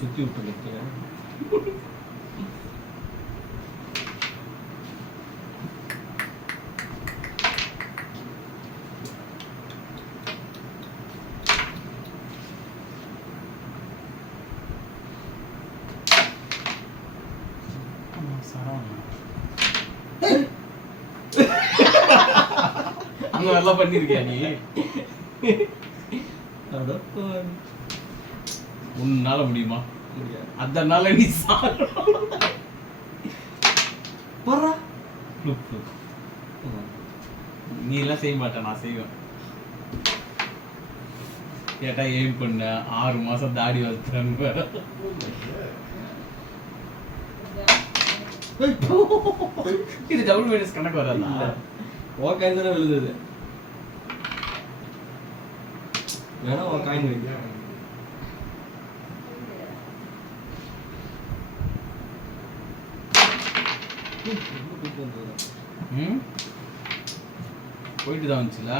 சுத்தி விட்டு அங்க நல்லா பண்ணிருக்கியா நீ? உன்னால முடியுமா? அதனால நீ நீ எல்லாம் செய்ய மாட்ட, நான் செய்வேன். கேட்டா எய்ம் பண்ண 6 மாசம் தாடி வளர்த்துறாங்க. இது டபுள் மைனஸ் கணக்கு வராதா? காயின் தானே விழுந்தது. வேணா காயின் வைக்க போயிட்டு தான் வந்துச்சுல.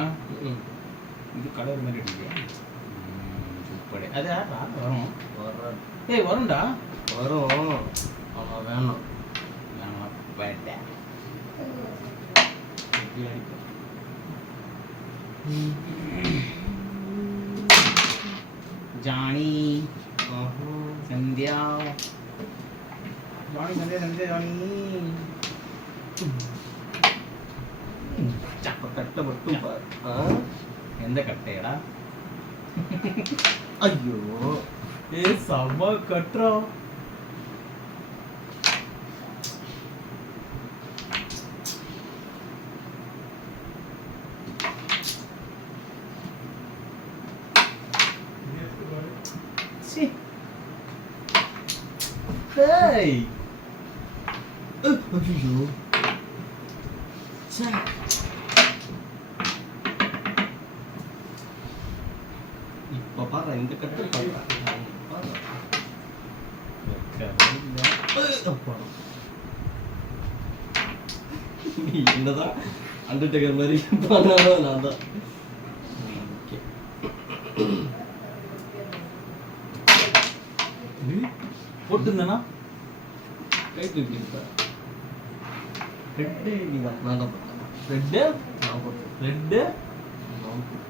இது கடவுள் மாதிரி இருக்கு. சூப்பர். அது வரும். ஏய் வரும்டா. வரும். அவ்வளோ வேணும். வேண்டாம். ஜானி சந்தியா ஜானி கட்டை மட்டும் எந்த கட்டையடா? ஐயோ ஏ செம்ம கட்டுறா. Hey! ஐயோ இப்ப பாரு இந்த கட்டு என்னதான் அண்டர்டேக்கர் மாதிரி பண்ணாலும் நான் தான் போட்டுருந்தேனா கை தூக்கி ரெட்டு நீங்கள் நான் தான் போட்டேன். ரெட்டு நான் போட்டேன். ரெட்டு நான் போட்டேன்.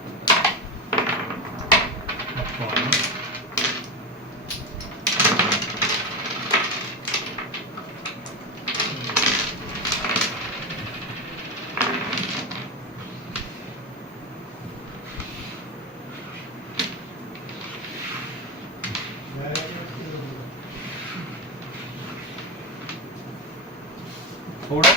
थोड़ा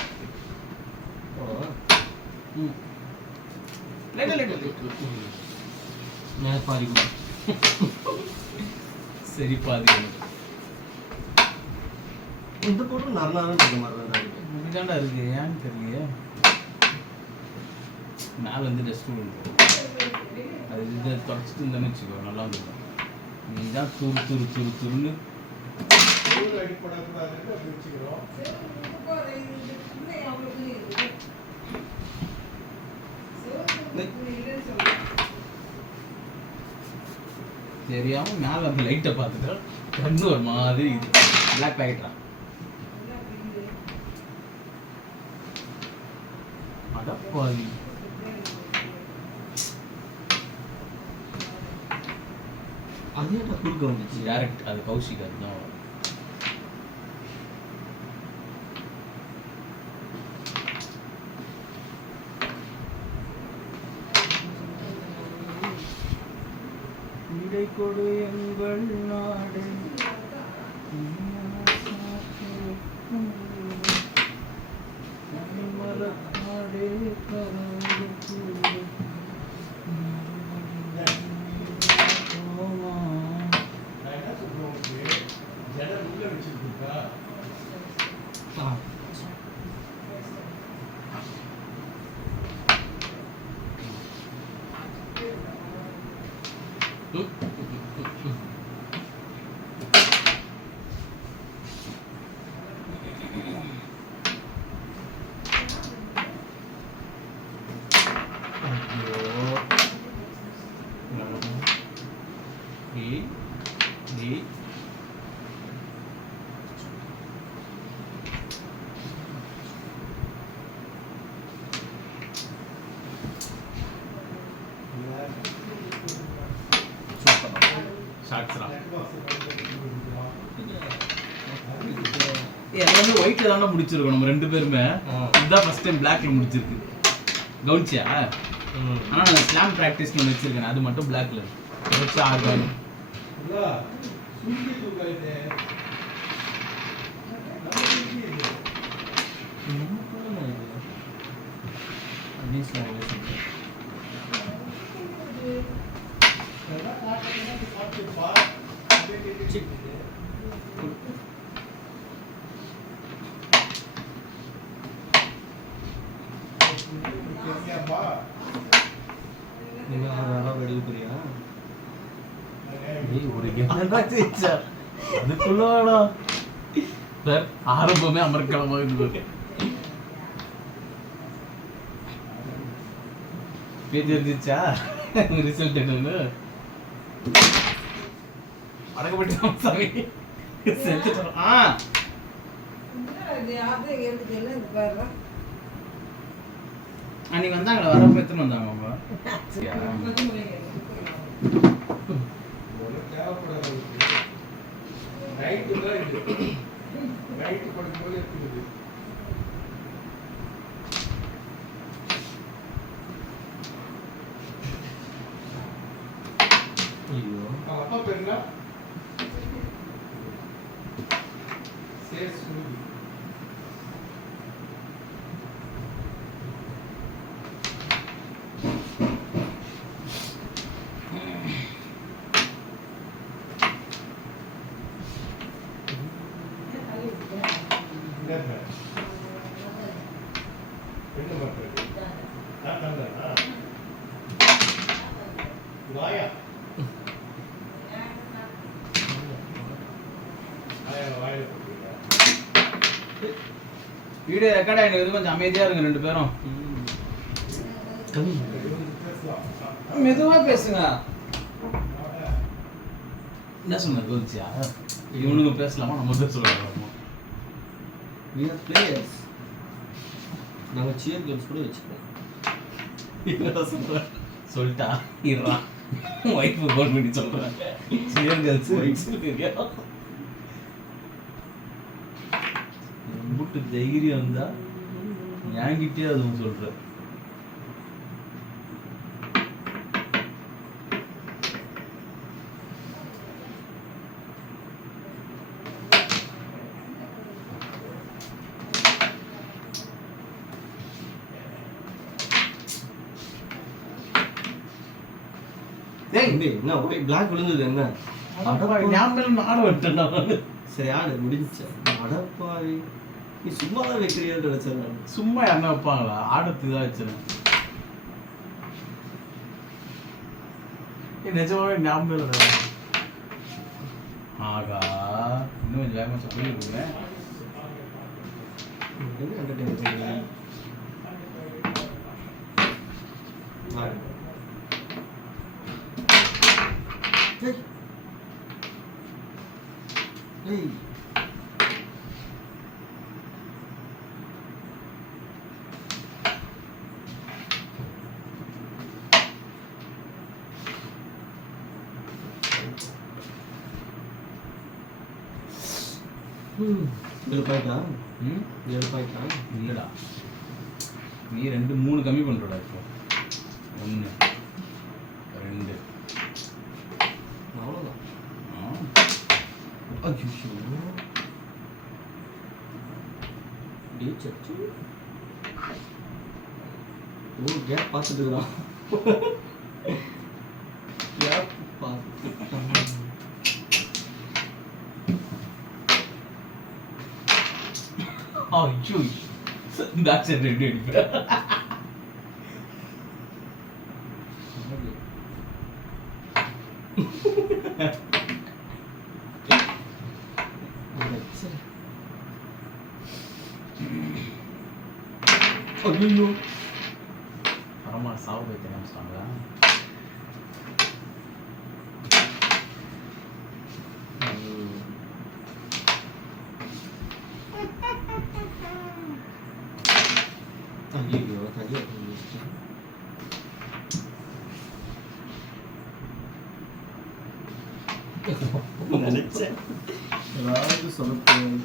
मैं पारी को சரி பாதி இந்த போட்டு நர்னாவே பண்ண மாதிரி இதுதான்டா இருக்கு. ஏன்னு தெரியலையே. மேலே வந்து டஸ்ட் விழுந்து அது இதை தொடச்சிட்டு இருந்தேன்னு வச்சுக்கோ, நல்லா இருந்துடும். நீ தான் துரு துரு துரு துருன்னு தெரியாம மேல அந்த லைட்டை பார்த்துட்டு கண்ணு ஒரு மாதிரி பிளாக் ஆகிட்டான். அடப்பாதி அதே குறுக்க வந்துச்சு டேரக்ட். அது கௌஷிக் அதுதான். கொடு எங்கள் நாடு எல்லாமே ஒயிட்ல தானே முடிச்சிருக்கோம் நம்ம ரெண்டு பேருமே. இதுதான் ஃபர்ஸ்ட் டைம் பிளாக்ல முடிச்சிருக்கு. கவுனிச்சியா? ஆனா நான் ஸ்லாம் பிராக்டிஸ்னு ஒன்று வச்சிருக்கேன், அது மட்டும் பிளாக்ல வச்சு ஆடுறேன். ஆரம்பமே அமர்க்கலமாக இருந்தது. தெரிஞ்சிச்சா ரிசல்ட் என்னன்னு? அடக்கப்பட்டு சாமி செஞ்சுட்டோம். அன்னைக்கு வந்தாங்களா? வரப்ப எத்தனை வந்தாங்க அவங்க? அப்பா பேருங்க வீடியோ ரெக்கார்ட் ஆகிடுது, கொஞ்சம் அமைதியா இருங்க ரெண்டு பேரும். மெதுவா பேசுங்க. என்ன சொன்ன கோச்சியா? இவனுங்க பேசலாமா நம்ம பேசலாமா? We are players. நாங்க cheer girls கூட வச்சுப்போம். சொல்லிட்டா இருடா, ஒய்ஃப் ஃபோன் பண்ணி சொல்றாங்க சியர் கேர்ள்ஸ் வச்சுருக்கியா? ரொம்ப தைரியம் இருந்தா என்கிட்டே அதுவும் சொல்ற. என்ன ஒயிட் பிளாக் விழுந்தது? என்ன ஞாபகம் ஆட விட்டேன். சரி ஆடு முடிஞ்சு. அடப்பாவி, நீ சும்மா தான் வைக்கிறியான்னு நினைச்சேன் நான். சும்மா என்ன வைப்பாங்களா? ஆடத்துக்கு தான் வச்சிருக்கேன். நிஜமாவே ஞாபகம் இல்லை. ஆகா, இன்னும் கொஞ்சம் வேகமாக சொல்லி கொடுக்குறேன். இல்லடா, நீ 2 3 கம்மி பண்றடா. இப்போ 1 2 அவ்வளோதான். கேப் பார்த்துட்டு இருக்கிறான். கேப் பார்த்து ஐயோ பேக் சைடு ரெடி அடிப்பேன். ஐயோ பரமா சாவு போய் தெரியாமட்டாங்களா? ஐயோ கையை நினைச்சேன் ஏதாவது சொல்லப்போம்.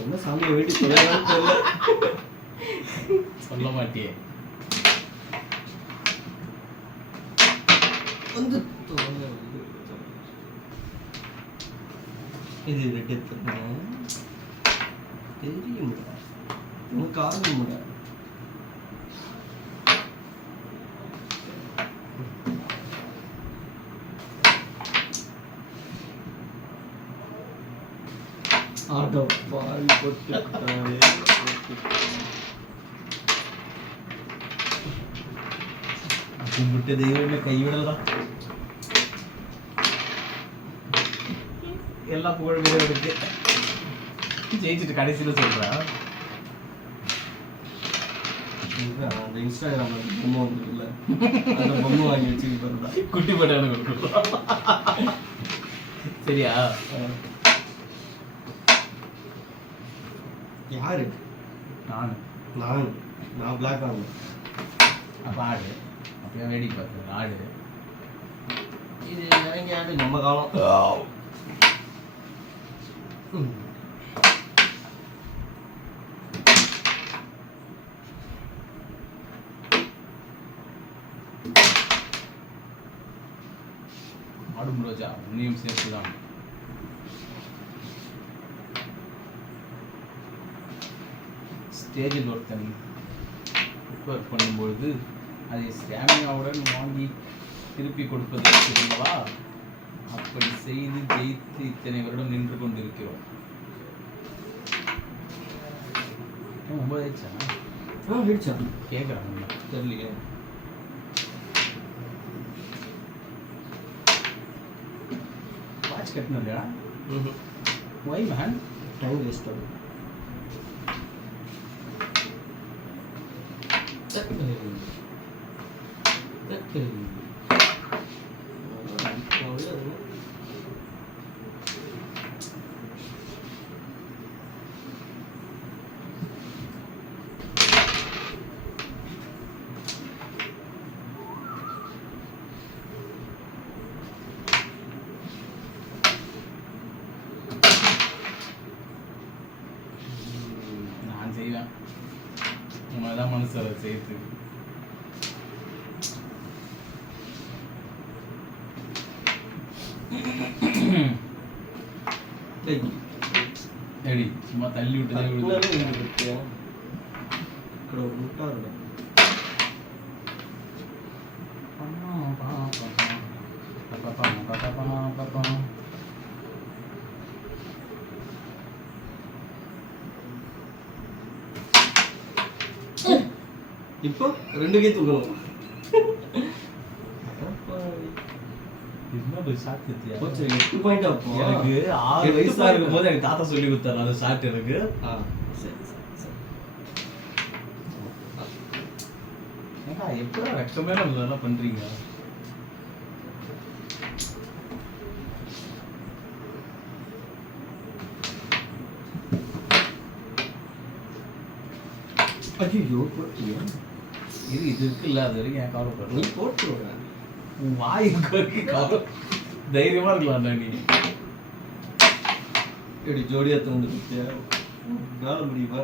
என்ன சாமியை வேண்டி சொல்லலாம்னு தெரியல. சொல்ல மாட்டியே. வந்து இது ரெட்டு தெரியும் உனக்கு ஆர்வம் ஆட்டோ பால் போட்டு கும்பிட்டு தெய்வமே கைவிடலாம். எல்லா புகழும் இருக்கு. ஜெயிச்சுட்டு கடைசியில் சொல்றேன். அந்த இன்ஸ்டாகிராம்ல பொம்மை வந்துருக்குல்ல, அந்த பொம்மை வாங்கி வச்சுக்கிட்டு குட்டி பட்டானு கொடுக்கலாம். சரியா? யாரு? நான் பிளாக் ஆகணும். அப்போ ஆடு அப்பயே வேடிக்கை பார்த்தேன். ஆடு இது இறங்கி ஆடு நம்ம காலம். ஆடும் ரோஜா உன்னையும் சேர்த்து தான். ஸ்டேஜில் ஒருத்தன் ப்ரிப்பேர் பண்ணும்பொழுது அதை ஸ்டாமினாவுடன் வாங்கி திருப்பி கொடுப்பதற்கு இல்லவா? அப்படி செய்து ஜெயித்து இத்தனை வருடம் நின்று கொண்டிருக்கிறோம். 9 ஆயிடுச்சா? ஆயிடுச்சா? கேட்குறாங்க தெரியலையே. வாட்ச் கட்டணும் இல்லையா? ஒய் மேன் டைம் வேஸ்ட் ஆகும். நான் செய்வேன். உண்மைதான் மனசு அதை செய்யுது. எடி சும்மா தள்ளி விட்டு இப்போ 2 கை தூக்கணும். எனக்கு 8 பாயிண்ட் அப்போ எனக்கு 6 வயசா இருக்கும் போது எனக்கு தாத்தா சொல்லி கொடுத்தாரு அந்த ஷாட். எனக்கு எப்படி வெக்கமே நம்ம இதெல்லாம் பண்றீங்க? ஐயோ போட்டியா? இது இருக்குல்ல, அது வரைக்கும் என் கவலைப்படுற. நீ போட்டு உன் வாய் கவலை தைரியமா இருக்கலாம். நீ எப்படி ஜோடியா தோண்டு பத்தியா கால முடியுமா?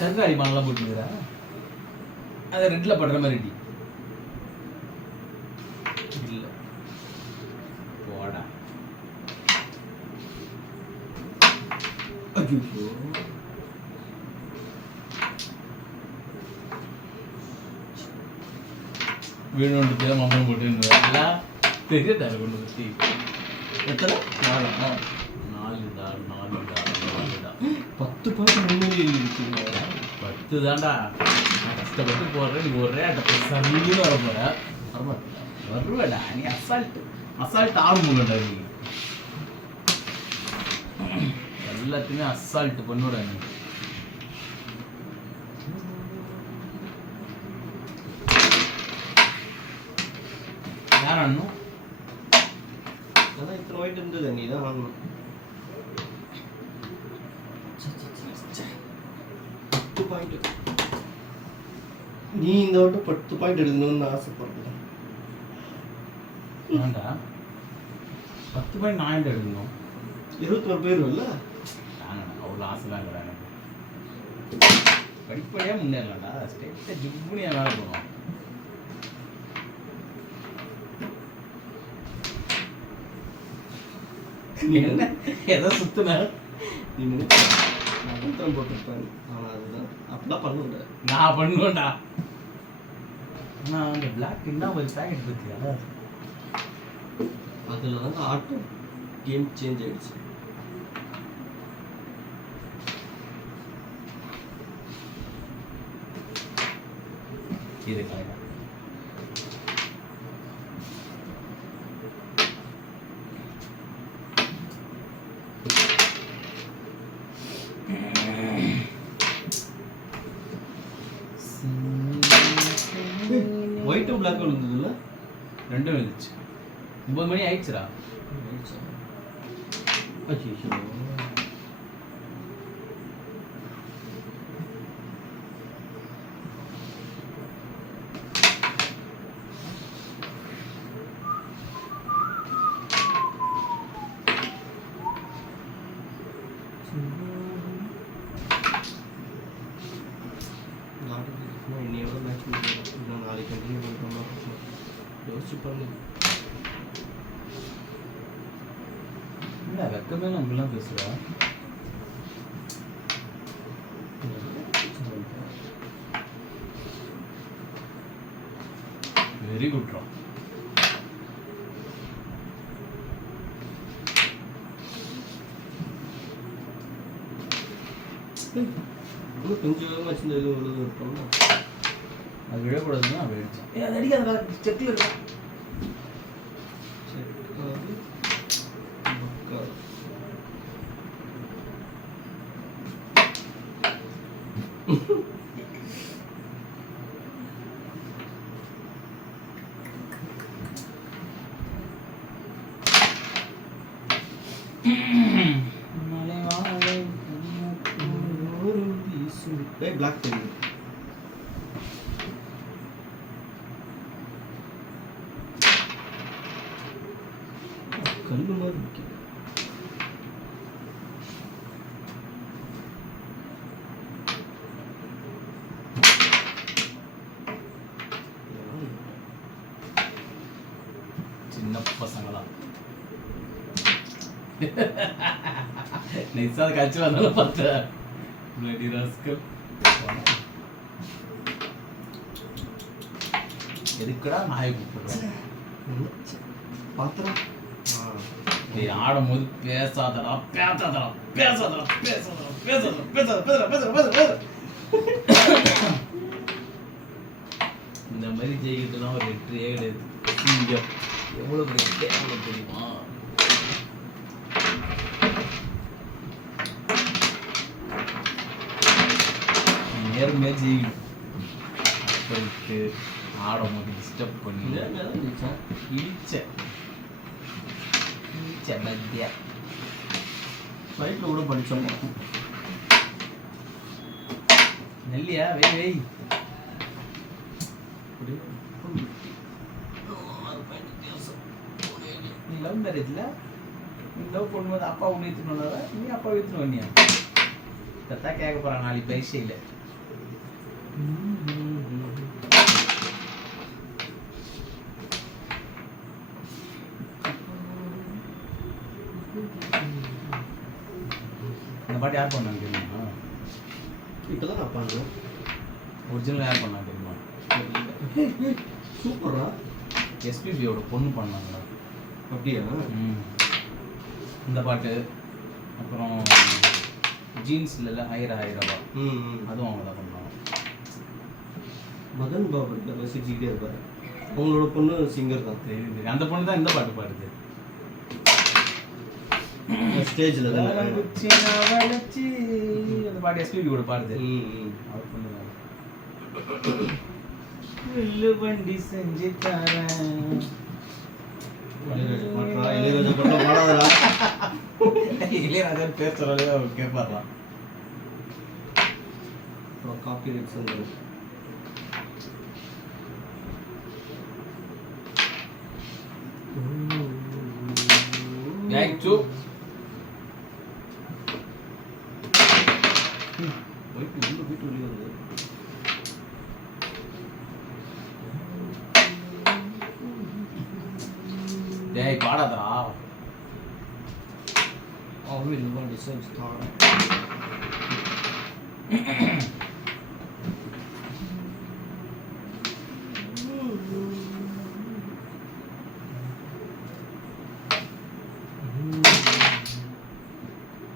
கருங்காலி மானெல்லாம் போட்டுக்கிறா. அதை ரெட்டில் படுற மாதிரி டி இல்லை போடா. ஐயோ வேணும்ன்றது மம்மம் போட்டு எல்லாம் தெரியாத கொண்டு பற்றி எத்தனை 4 10 பாயிண்ட் முன்னாடி இருக்குங்க. 10 தான்டா. நான் கஷ்டப்பட்டு போடுறேன், நீ ஒரே அட்டை சல்லுன்னு வர போற. வருவேடா நீ அசால்ட் ஆக முடியலடா நீ. எல்லாத்தையுமே அசால்ட் பண்ணுடா நீ. யார் அண்ணும் அதான் இத்தனை ஒயிட் இருந்தது, நீ தான் வாங்கணும். 10 பாயிண்ட். நீ இந்த வட்டம் 10 பாயிண்ட் எடுக்கணும்னு ஆசைப்படுறேன். ஏன்டா 10 பாயிண்ட் நான் எடுக்கணும்? 21 பேர் இல்ல, அவ்வளோ ஆசைலாம் இல்லை எனக்கு. படிப்படியாக முன்னேறலாம்டா. ஸ்டேட்டை ஜிப்புனியாக வேலை போகணும். நீ என்ன எதை சுத்துன? நீ நடுத்தரம் போட்டுருப்பாங்க. ஆனால் அதுதான் அப்படிலாம் பண்ணுவேன். நான் பண்ணுவேன்டா. ஆனால் அந்த பிளாக் என்ன ஒரு பேக்கெட் பற்றியா? அதில் தான் ஆட்டோ கேம் சேஞ்ச் ஆயிடுச்சு. இது கரெக்டா? ஒயிட்டும் பிளாக் இருந்ததுல்ல, ரெண்டும் இருந்துச்சு. 9 மணி ஆயிடுச்சுடா. இன்னையோட மேட்ச் இன்னும் நாளைக்கு கண்டினியூ பண்ணுறோம்னா யோசிச்சு பண்ணு. இல்லை வெக்கமே நம்மளாம் பேசுகிறா. வெரி குட்ரா. இன்னும் கொஞ்சம் வேகமாக வச்சுருந்த எதுவும் விழுது இருப்போம்னா அது விழக்கூடாதுன்னா அது விழுச்சு. அது அடிக்காத செக்கில் இருக்கா. பிளாக் தெரியுது. கல்லு மாதிரி இருக்கு. சின்ன பசங்களா நைஸா கழிச்சு வந்தாலும் பார்த்தேன். Bloody rascal. எதுக்குடா நாயை கூப்பிடுறேன்? பாத்திரம் நீ ஆடும்போது பேசாதடா பேசாதடா பேசாதடா பேசாதடா பேசாதடா பேசாத பேசாத பேசாத பேசாத. இந்த மாதிரி ஜெயிக்கிட்டுலாம் ஒரு வெற்றியே கிடையாது. இங்க எவ்வளவு பெரிய கேவலம் தெரியுமா? நேர்மையாக ஜெயிக்கணும். போயிட்டு ஆடும்போது டிஸ்டர்ப் பண்ணி இடிச்ச மத்தியா ஃப்ளைட்டில் கூட படித்தோம். நெல்லியா வெய் வெய். நீ லவ் மேரேஜ்ல நீ லவ் பண்ணும்போது அப்பா உன்னை ஏற்றுனோட நீ அப்பா ஏற்றுன்னு வந்தியா? கத்தா கேட்க போறான் நாளைக்கு பைசையில். இந்த பாட்டு யார் பண்ணாங்க தெரியுமா? இப்போ தான் நான் பண்ணுவேன். ஒரிஜினல் யார் பண்ணாங்க தெரியுமா? சூப்பரா. எஸ்பிபியோட பொண்ணு பண்ணாங்களா அப்படியா? இந்த பாட்டு அப்புறம் ஜீன்ஸ்ல ஹைரா ஹைரவா அதுவும் அவங்க தான் பண்ணாங்க. மதன் பாபு இருக்கார் ரசிச்சுக்கிட்டே இருப்பாரு. அவங்களோட பொண்ணு சிங்கர் தான். தெரியுது. அந்த பொண்ணு தான் இந்த பாட்டு பாடுது ஸ்டேஜ்ல தான். அந்த பாட்டு எஸ்பிபி கூட பாடுது. அவர் பொண்ணு வண்டி செஞ்சு தரேன். இளையராஜா பாட்டா பாடாதடா. இளையராஜா பேர் சொல்லவே அவர் கேட்பாரா. காப்பி ரைட்ஸ் வந்து யாய்ச்சு போயிட்டு உள்ள போயிட்டு வெளியே வருது. டேய் பாடாதடா. அவன் இல்லை டிசைன்ஸ் தான்.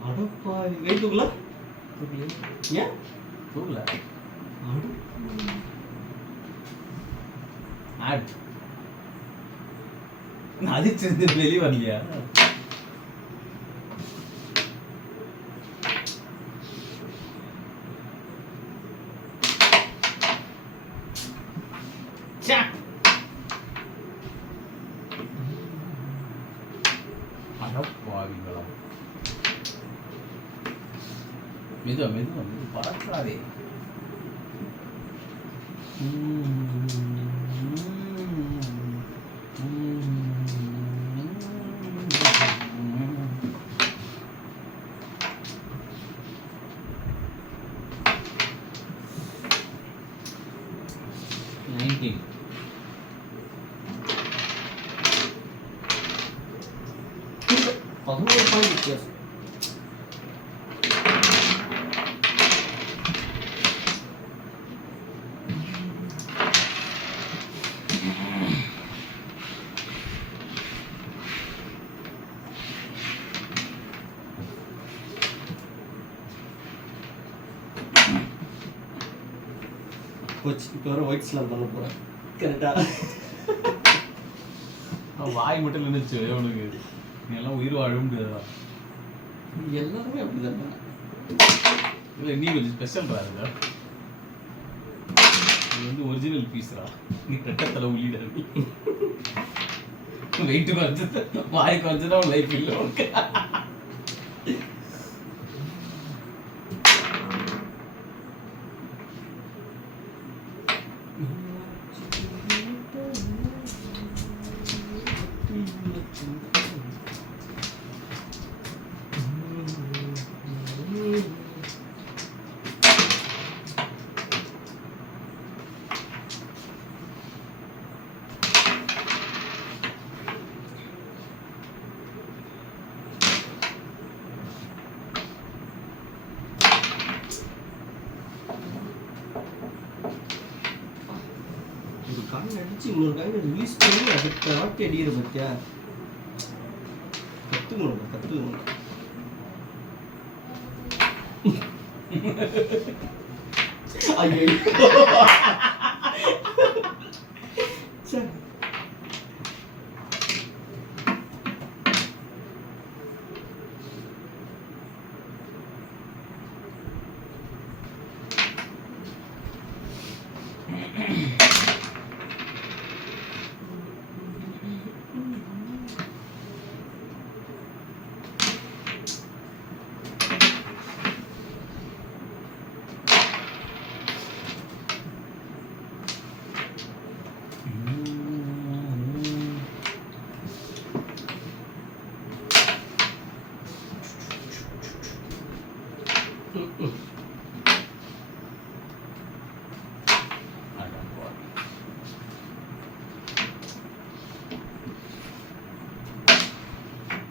அடப்பாவி வெயிட்டுக்குள்ள ஏன் தூக்கல ஆட் அதிர்ச்சிருந்து வெளியே வரலையா? அடப்பாவிங்களா. மெதுவா மெதுவா மெது பறக்காதே. பதினோரு பாயிண்ட் வித்தியாசம். கோச் இப்போ வர ஒயிட் ஸ்லாம் பண்ண போகிறேன். கரெக்டாக வாய் மட்டும் நினைச்சு உனக்கு நீ எல்லாம் உயிர் வாழ முடியாதா? எல்லாருமே அப்படிதான். இல்லை நீ கொஞ்சம் ஸ்பெஷல்ரா. இல்லை இது வந்து ஒரிஜினல் பீஸ்ரா. நீ ரெட்டத்தில் உள்ளிட நீ வெயிட்டு குறைச்சது வாய் குறைச்சதா உன் லைஃப் இல்லை உனக்கு. ஒரு காயின் அடிச்சு இன்னொரு காயின் ரிலீஸ் பண்ணி அடுத்த வாட்டி அடிக்கிற பத்தியா கற்றுக்கணும் கற்றுக்கணும். ஐயோ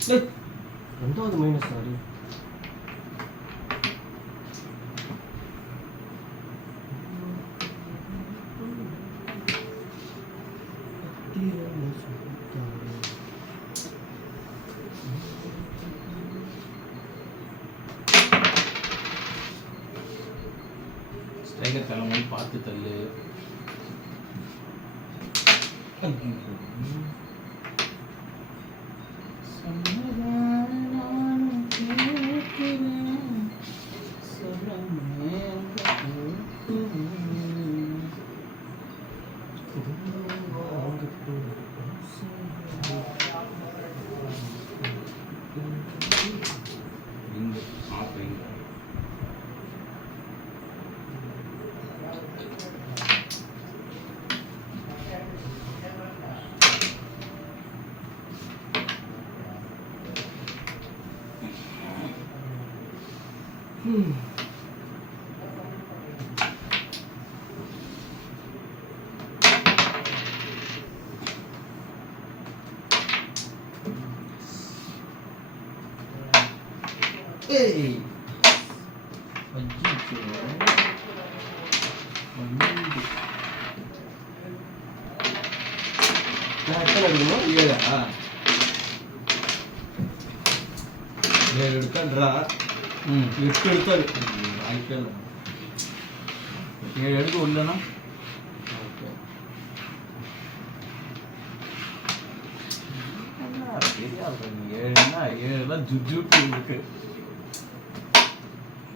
சரி ரெண்டாவது மைனஸ் சாரி. ஸ்ட்ரைக்கர் கிளம்பி பார்த்து தள்ளு. Hey. எடுத்து உள்ளனா ஏழுலாம் ஜுஜுட்டு இருக்கு.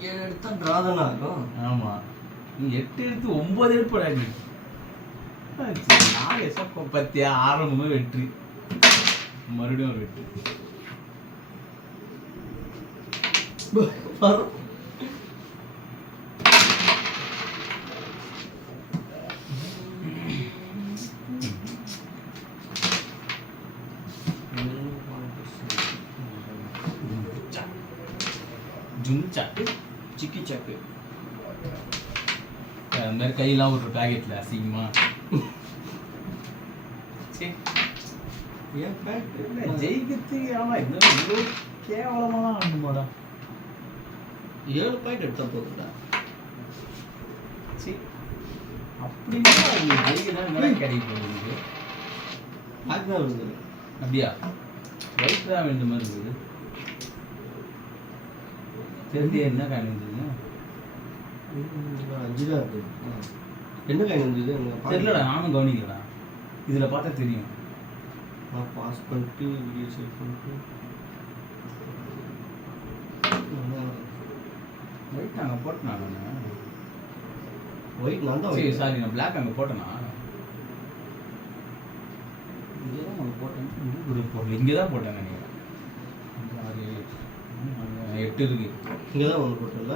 7 எடுத்தா டிரா தானே ஆகும். ஆமா, நீ 8 எடுத்து 9 எடுப்படா நீ. நான் எசப்ப பத்தியா ஆரம்பமே வெற்றி, மறுபடியும் ஒரு வெற்றி. ஜும்சாக்கு சிக்கி சாக்கு அந்த மாதிரி கையெல்லாம் ஒரு பேக்கெட்ல அசிங்கமா. ஏன் பேக்கெட் ஜெயிக்கிறதுக்கு ஆமா இந்த இவ்வளோ கேவலமா தான் ஆகணுமாடா. 7 பாயிண்ட் எடுத்தா போகுதுடா. சரி அப்படின்னா அது ஜெயிக்கிறதா நல்லா கிடைக்க போகுது. அதுதான் வருது. அப்படியா ஒயிட் தான் வேண்டிய மாதிரி இருக்குது. தெரிஞ்சு என்ன காயின் இருந்தது? 5 தான் இருக்கு. என்ன காயின் இருந்தது? தெரியலடா, நானும் கவனிக்கலடா. இதில் பார்த்தா தெரியும். நான் பாஸ் பண்ணிட்டு வீடியோ சேவ் பண்ணிட்டு ஒயிட் அங்கே போட்டேனா நான்? ஒயிட் நான் தான் சரி சாரி, நான் பிளாக் அங்கே போட்டேனா? இங்கே தான் அங்கே போட்டேன். இங்கே போடல, இங்கே தான் போட்டேன் நினைக்கிறேன். 8 இருக்கு. இங்கே தான் ஒன்று போட்டல.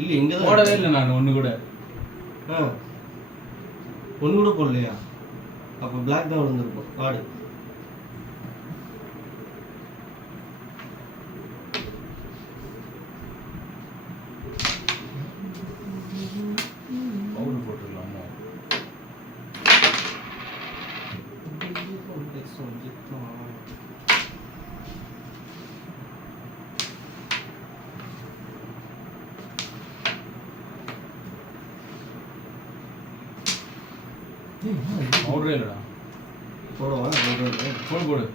இல்லை இங்கே தான் போடவே இல்லை நான் ஒன்று கூட. ஒன்று கூட போடலையா? அப்போ பிளாக் தான் விழுந்துருக்கும் கார்டு. பவுடர் போட்டுடலாமோ? பவுடரே இல்லைடா. போடுவா போடு போடு.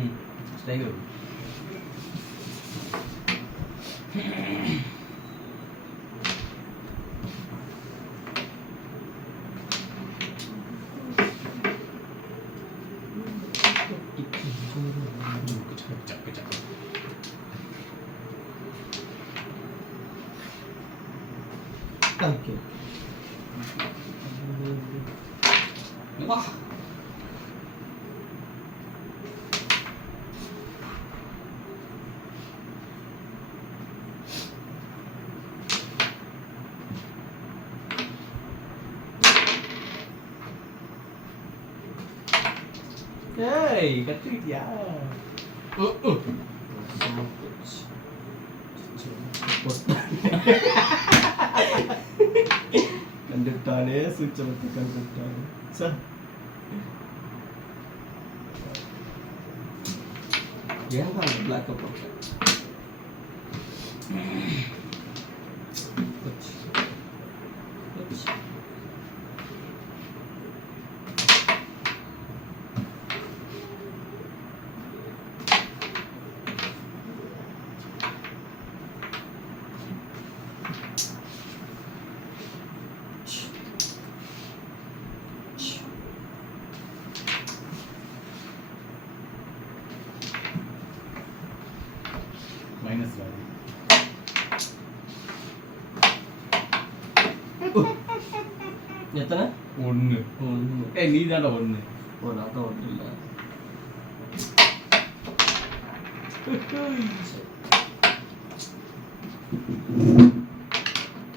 ம் ஸ்டைகர் ஓகே. வா ஏய் கத்திரிட்டியா? கண்டுட்டானே சூச்சமத்தை கண்டுட்டானே சார். ஏன் தான் பிளாக்கை போட்டேன்? எத்தனை 1. ஒன்று ஏய் நீ தான்டா 1. ஒரு அதான் ஒன்று இல்லை சரி